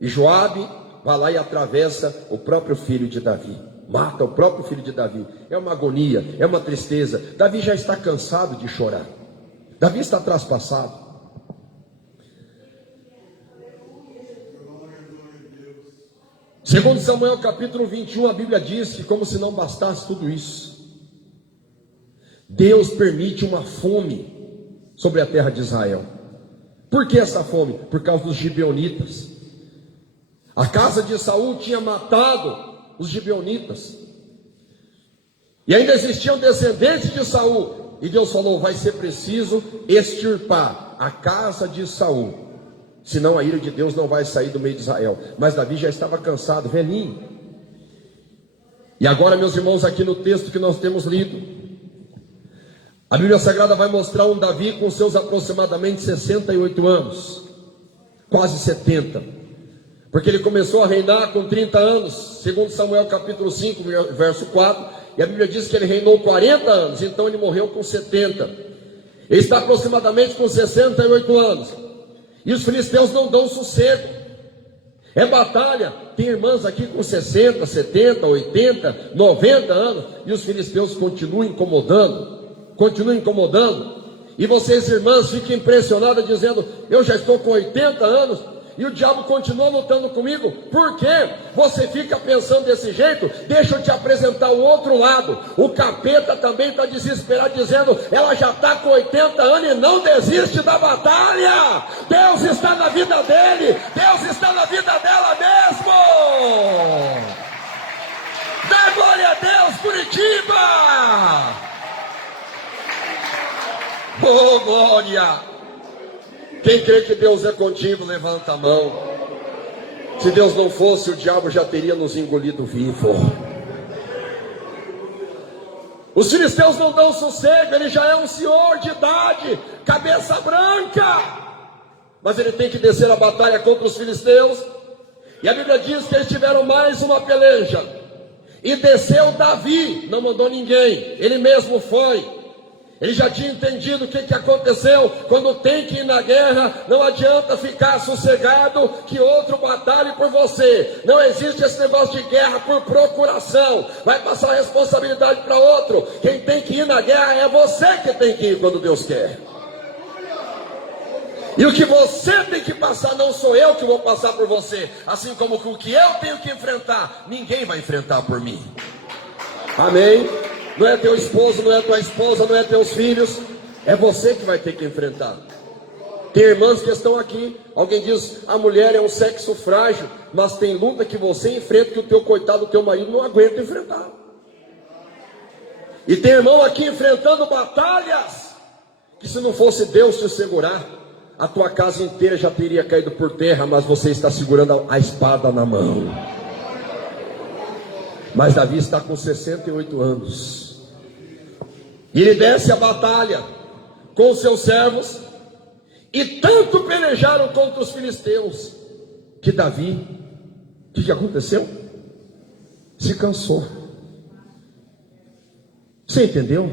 E Joabe vai lá e atravessa o próprio filho de Davi, mata o próprio filho de Davi. É uma agonia, é uma tristeza. Davi já está cansado de chorar. Davi está traspassado. Segundo Samuel capítulo 21, a Bíblia diz que, como se não bastasse tudo isso, Deus permite uma fome sobre a terra de Israel. Por que essa fome? Por causa dos gibeonitas. A casa de Saul tinha matado os gibeonitas, e ainda existiam descendentes de Saul. E Deus falou: vai ser preciso extirpar a casa de Saul, senão a ira de Deus não vai sair do meio de Israel. Mas Davi já estava cansado, velhinho. E agora, meus irmãos, aqui no texto que nós temos lido, a Bíblia Sagrada vai mostrar um Davi com seus aproximadamente 68 anos, quase 70, porque ele começou a reinar com 30 anos, segundo Samuel capítulo 5, verso 4. E a Bíblia diz que ele reinou 40 anos, então ele morreu com 70. Ele está aproximadamente com 68 anos. E os filisteus não dão sossego. É batalha. Tem irmãs aqui com 60, 70, 80, 90 anos. E os filisteus continuam incomodando. Continuam incomodando. E vocês, irmãs, ficam impressionadas dizendo: eu já estou com 80 anos. E o diabo continua lutando comigo. Por quê? Você fica pensando desse jeito? Deixa eu te apresentar o outro lado. O capeta também está desesperado, dizendo: ela já está com 80 anos e não desiste da batalha. Deus está na vida dele. Deus está na vida dela mesmo. Dá glória a Deus, Curitiba. Oh, glória. Quem crê que Deus é contigo, levanta a mão. Se Deus não fosse, o diabo já teria nos engolido vivo. Os filisteus não dão sossego. Ele já é um senhor de idade, cabeça branca, mas ele tem que descer a batalha contra os filisteus. E a Bíblia diz que eles tiveram mais uma peleja. E desceu Davi, não mandou ninguém, ele mesmo foi. Ele já tinha entendido o que aconteceu. Quando tem que ir na guerra, não adianta ficar sossegado que outro batalhe por você. Não existe esse negócio de guerra por procuração. Vai passar a responsabilidade para outro. Quem tem que ir na guerra é você que tem que ir quando Deus quer. E o que você tem que passar não sou eu que vou passar por você. Assim como o que eu tenho que enfrentar, ninguém vai enfrentar por mim. Amém? Não é teu esposo, não é tua esposa, não é teus filhos. É você que vai ter que enfrentar. Tem irmãs que estão aqui. Alguém diz: a mulher é um sexo frágil. Mas tem luta que você enfrenta que o teu coitado, o teu marido não aguenta enfrentar. E tem irmão aqui enfrentando batalhas que, se não fosse Deus te segurar, a tua casa inteira já teria caído por terra. Mas você está segurando a espada na mão. Mas Davi está com 68 anos. E ele desce a batalha com os seus servos. E tanto pelejaram contra os filisteus que Davi, o que aconteceu? Se cansou. Você entendeu?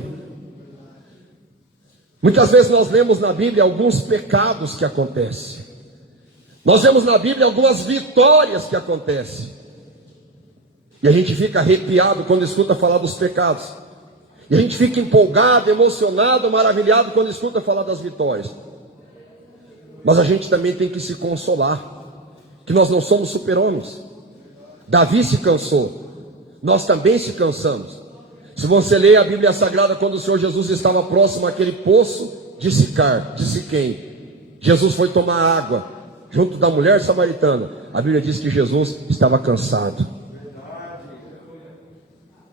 Muitas vezes nós lemos na Bíblia alguns pecados que acontecem. Nós vemos na Bíblia algumas vitórias que acontecem. E a gente fica arrepiado quando escuta falar dos pecados. E a gente fica empolgado, emocionado, maravilhado quando escuta falar das vitórias. Mas a gente também tem que se consolar, que nós não somos super-homens. Davi se cansou, nós também se cansamos. Se você ler a Bíblia Sagrada, quando o Senhor Jesus estava próximo àquele poço de Siquém, Jesus foi tomar água junto da mulher samaritana. A Bíblia diz que Jesus estava cansado.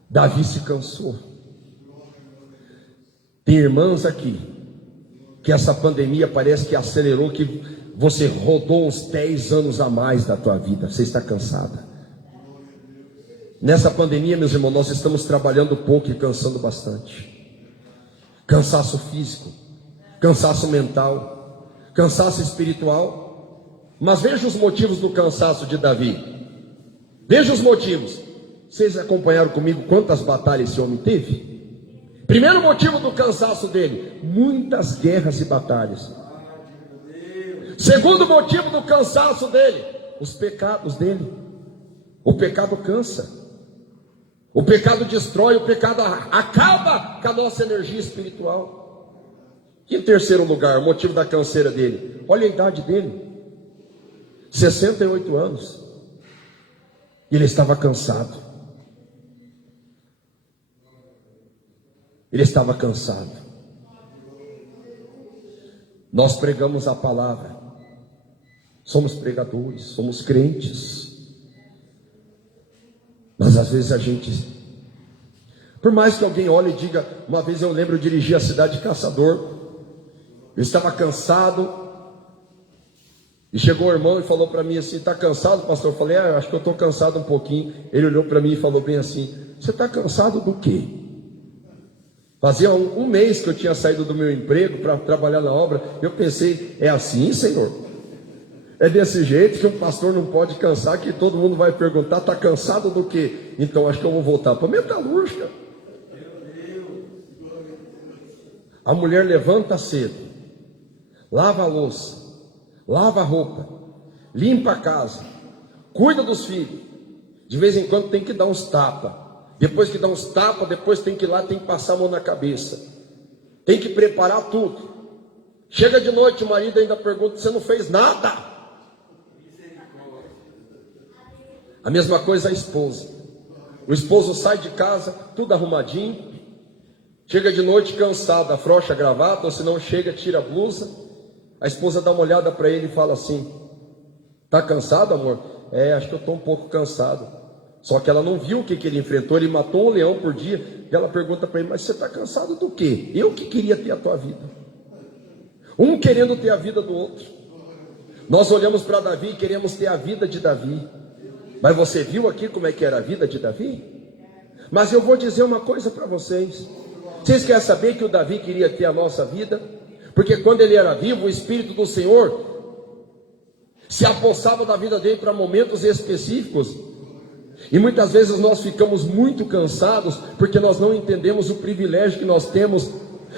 Davi se cansou. Tem irmãs aqui que essa pandemia parece que acelerou, que você rodou uns 10 anos a mais da tua vida, você está cansada. Nessa pandemia, meus irmãos, nós estamos trabalhando pouco e cansando bastante. Cansaço físico, cansaço mental, cansaço espiritual. Mas veja os motivos do cansaço de Davi. Veja os motivos. Vocês acompanharam comigo quantas batalhas esse homem teve? Primeiro motivo do cansaço dele: muitas guerras e batalhas. Segundo motivo do cansaço dele: os pecados dele. O pecado cansa. O pecado destrói, o pecado acaba com a nossa energia espiritual. E em terceiro lugar, o motivo da canseira dele: olha a idade dele, 68 anos. Ele estava cansado. Ele estava cansado. Nós pregamos a palavra, somos pregadores, somos crentes. Mas às vezes a gente, por mais que alguém olhe e diga, uma vez eu lembro, eu dirigi a cidade de Caçador, eu estava cansado, e chegou o irmão e falou para mim assim: está cansado, pastor? Eu falei: acho que eu estou cansado um pouquinho. Ele olhou para mim e falou bem assim: você está cansado do quê? Fazia um mês que eu tinha saído do meu emprego para trabalhar na obra. Eu pensei: é assim, Senhor? É desse jeito que o pastor não pode cansar, que todo mundo vai perguntar: está cansado do quê? Então acho que eu vou voltar para a metalúrgica. A mulher levanta cedo, lava a louça, lava a roupa, limpa a casa, cuida dos filhos. De vez em quando tem que dar uns tapas. Depois que dá uns tapas, depois tem que ir lá, tem que passar a mão na cabeça. Tem que preparar tudo. Chega de noite, o marido ainda pergunta: você não fez nada? A mesma coisa a esposa. O esposo sai de casa, tudo arrumadinho. Chega de noite cansado, afrouxa a gravata, ou se não chega, tira a blusa. A esposa dá uma olhada para ele e fala assim: está cansado, amor? Acho que eu estou um pouco cansado. Só que ela não viu o que ele enfrentou. Ele matou um leão por dia. E ela pergunta para ele: mas você está cansado do quê? Eu que queria ter a tua vida. Um querendo ter a vida do outro. Nós olhamos para Davi e queremos ter a vida de Davi. Mas você viu aqui como é que era a vida de Davi? Mas eu vou dizer uma coisa para vocês. Vocês querem saber que o Davi queria ter a nossa vida? Porque quando ele era vivo, o Espírito do Senhor se apossava da vida dele para momentos específicos. E muitas vezes nós ficamos muito cansados porque nós não entendemos o privilégio que nós temos.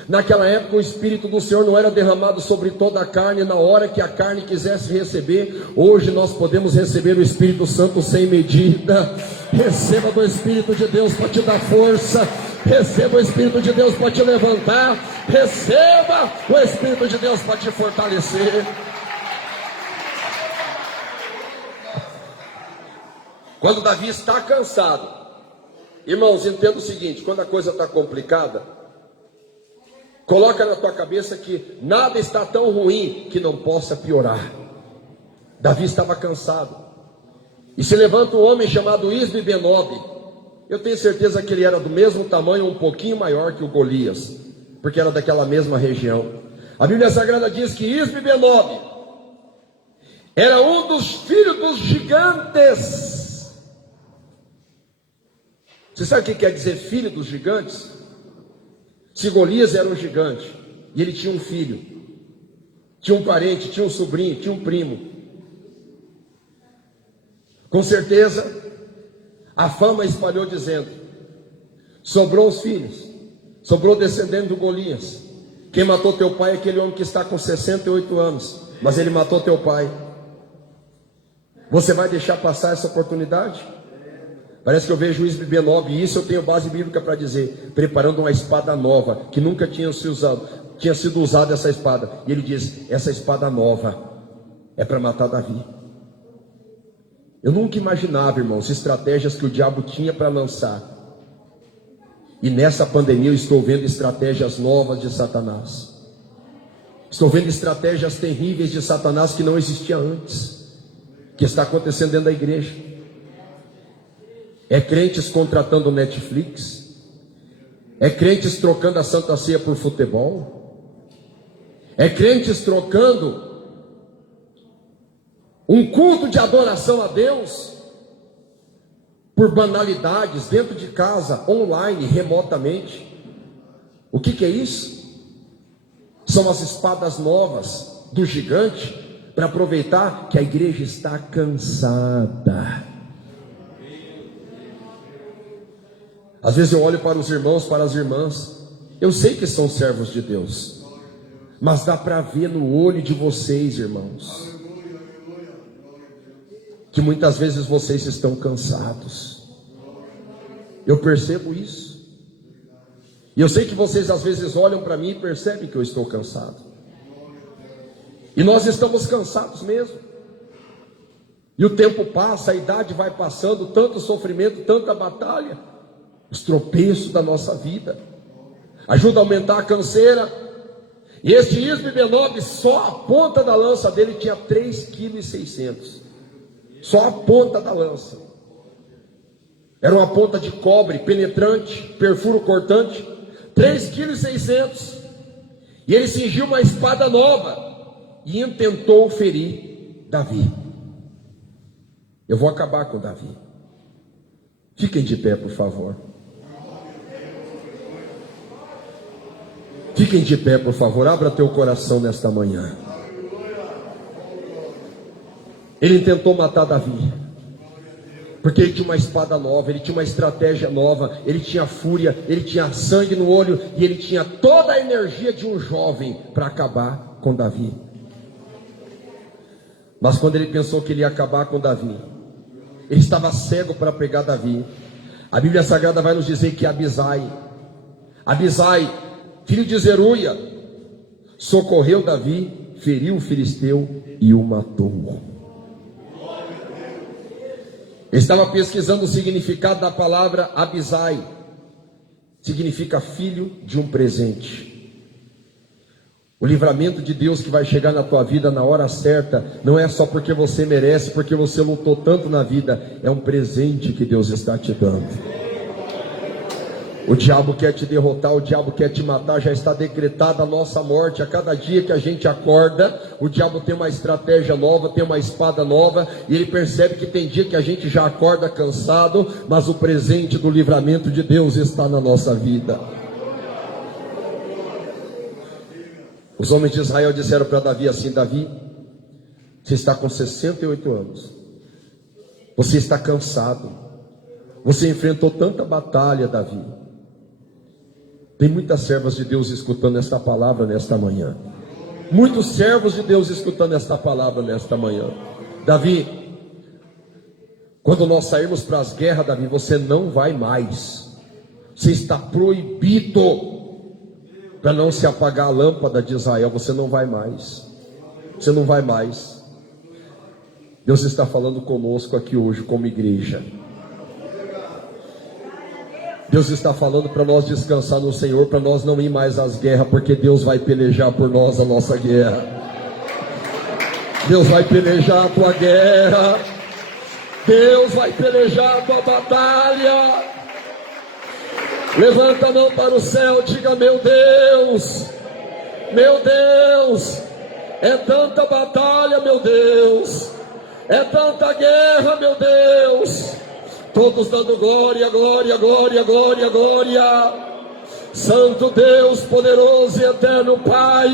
Naquela época o Espírito do Senhor não era derramado sobre toda a carne na hora que a carne quisesse receber. Hoje nós podemos receber o Espírito Santo sem medida. Receba do Espírito de Deus para te dar força. Receba o Espírito de Deus para te levantar. Receba o Espírito de Deus para te fortalecer. Quando Davi está cansado, irmãos, entenda o seguinte: quando a coisa está complicada, coloca na tua cabeça que nada está tão ruim que não possa piorar. Davi estava cansado. E se levanta um homem chamado Isbi-Benob. Eu tenho certeza que ele era do mesmo tamanho, um pouquinho maior que o Golias, porque era daquela mesma região. A Bíblia Sagrada diz que Isbi-Benob era um dos filhos dos gigantes. Você sabe o que quer dizer filho dos gigantes? Se Golias era um gigante e ele tinha um filho, tinha um parente, tinha um sobrinho, tinha um primo, com certeza a fama espalhou dizendo: sobrou os filhos, sobrou descendente do Golias. Quem matou teu pai é aquele homem que está com 68 anos, mas ele matou teu pai. Você vai deixar passar essa oportunidade? Parece que eu vejo o Isbi-Benob, e isso eu tenho base bíblica para dizer, preparando uma espada nova, que nunca tinha sido usada essa espada. E ele diz: essa espada nova é para matar Davi. Eu nunca imaginava, irmãos, estratégias que o diabo tinha para lançar. E nessa pandemia eu estou vendo estratégias novas de Satanás. Estou vendo estratégias terríveis de Satanás que não existia antes, que está acontecendo dentro da igreja. É crentes contratando Netflix, é crentes trocando a Santa Ceia por futebol, É crentes trocando um culto de adoração a Deus por banalidades dentro de casa, online, remotamente. O que é isso? São as espadas novas do gigante para aproveitar que a igreja está cansada. Às vezes eu olho para os irmãos, para as irmãs, eu sei que são servos de Deus, mas dá para ver no olho de vocês, irmãos, que muitas vezes vocês estão cansados. Eu percebo isso. E eu sei que vocês às vezes olham para mim e percebem que eu estou cansado. E nós estamos cansados mesmo. E o tempo passa, a idade vai passando, tanto sofrimento, tanta batalha, os tropeços da nossa vida ajuda a aumentar a canseira. E este Isbe Benob, só a ponta da lança dele tinha 3,6 kg. Só a ponta da lança. Era uma ponta de cobre, penetrante, perfuro cortante, 3,6 kg. E ele cingiu uma espada nova e intentou ferir Davi. Eu vou acabar com Davi. Fiquem de pé, por favor. Fiquem de pé, por favor. Abra teu coração nesta manhã. Ele tentou matar Davi, porque ele tinha uma espada nova, ele tinha uma estratégia nova, ele tinha fúria, ele tinha sangue no olho, e ele tinha toda a energia de um jovem para acabar com Davi. Mas quando ele pensou que ele ia acabar com Davi, ele estava cego para pegar Davi. A Bíblia Sagrada vai nos dizer que Abisai, filho de Zeruia, socorreu Davi, feriu o filisteu e o matou. Eu estava pesquisando o significado da palavra Abisai. Significa filho de um presente. O livramento de Deus que vai chegar na tua vida na hora certa, não é só porque você merece, porque você lutou tanto na vida, é um presente que Deus está te dando. O diabo quer te derrotar, o diabo quer te matar, já está decretada a nossa morte. A cada dia que a gente acorda, o diabo tem uma estratégia nova, tem uma espada nova, e ele percebe que tem dia que a gente já acorda cansado, mas o presente do livramento de Deus está na nossa vida. Os homens de Israel disseram para Davi assim: Davi, você está com 68 anos, você está cansado, você enfrentou tanta batalha, Davi. Tem muitas servas de Deus escutando esta palavra nesta manhã. Muitos servos de Deus escutando esta palavra nesta manhã. Davi, quando nós sairmos para as guerras, Davi, você não vai mais. Você está proibido. Para não se apagar a lâmpada de Israel, você não vai mais. Você não vai mais. Deus está falando conosco aqui hoje como igreja. Deus está falando para nós descansar no Senhor, para nós não ir mais às guerras, porque Deus vai pelejar por nós a nossa guerra. Deus vai pelejar a tua guerra. Deus vai pelejar a tua batalha. Levanta a mão para o céu, diga: meu Deus, é tanta batalha, meu Deus, é tanta guerra, meu Deus. Todos dando glória, glória, glória, glória, glória. Santo Deus, poderoso e eterno Pai.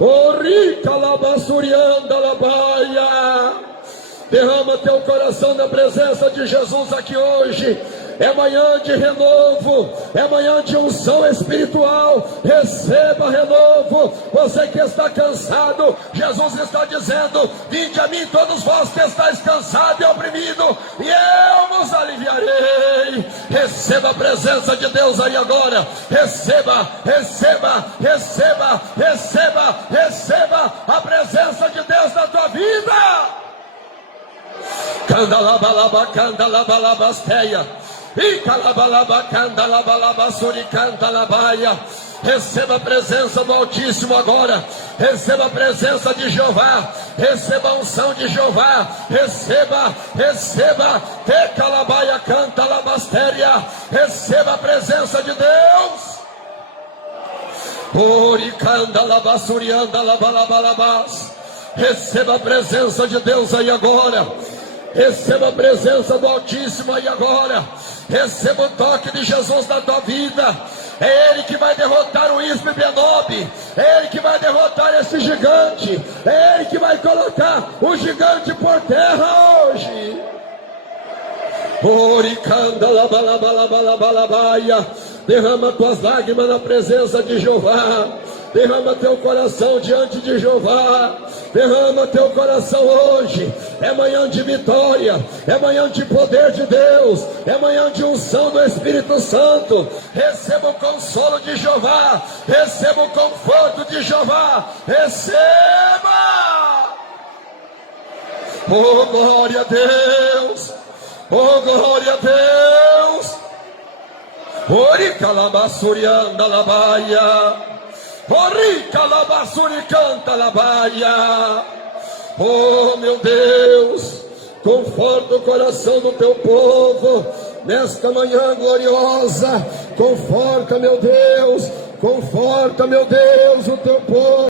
Orica labassurianda labaia. Derrama teu coração na presença de Jesus aqui hoje. É manhã de renovo, é manhã de unção espiritual. Receba renovo. Você que está cansado, Jesus está dizendo: vinde a mim todos vós que estáis cansados e oprimidos, e eu vos aliviarei. Receba a presença de Deus aí agora. Receba, receba, receba, receba, receba a presença de Deus na tua vida. Candalabalaba, candalabalabasteia. E calabalaba, candalabalaba, suricandalabaia. Receba a presença do Altíssimo agora. Receba a presença de Jeová. Receba a unção de Jeová. Receba, receba. Te calabaia, canta labastéria. Receba a presença de Deus. Oricanda labassurianda labalabalabas. Receba a presença de Deus aí agora. Receba a presença do Altíssimo aí agora. Receba o toque de Jesus na tua vida. É Ele que vai derrotar o Isbe Benob. É Ele que vai derrotar esse gigante. É Ele que vai colocar o gigante por terra hoje. Oricanda labalabalabalabalabaia. Derrama tuas lágrimas na presença de Jeová. Derrama teu coração diante de Jeová. Derrama teu coração hoje. É manhã de vitória. É manhã de poder de Deus. É manhã de unção do Espírito Santo. Receba o consolo de Jeová. Receba o conforto de Jeová. Receba. Oh, glória a Deus. Oh, glória a Deus. Orica labassurianda labaia. Orica labassuri canta labaia. Oh, meu Deus, conforta o coração do teu povo nesta manhã gloriosa. Conforta, meu Deus, o teu povo.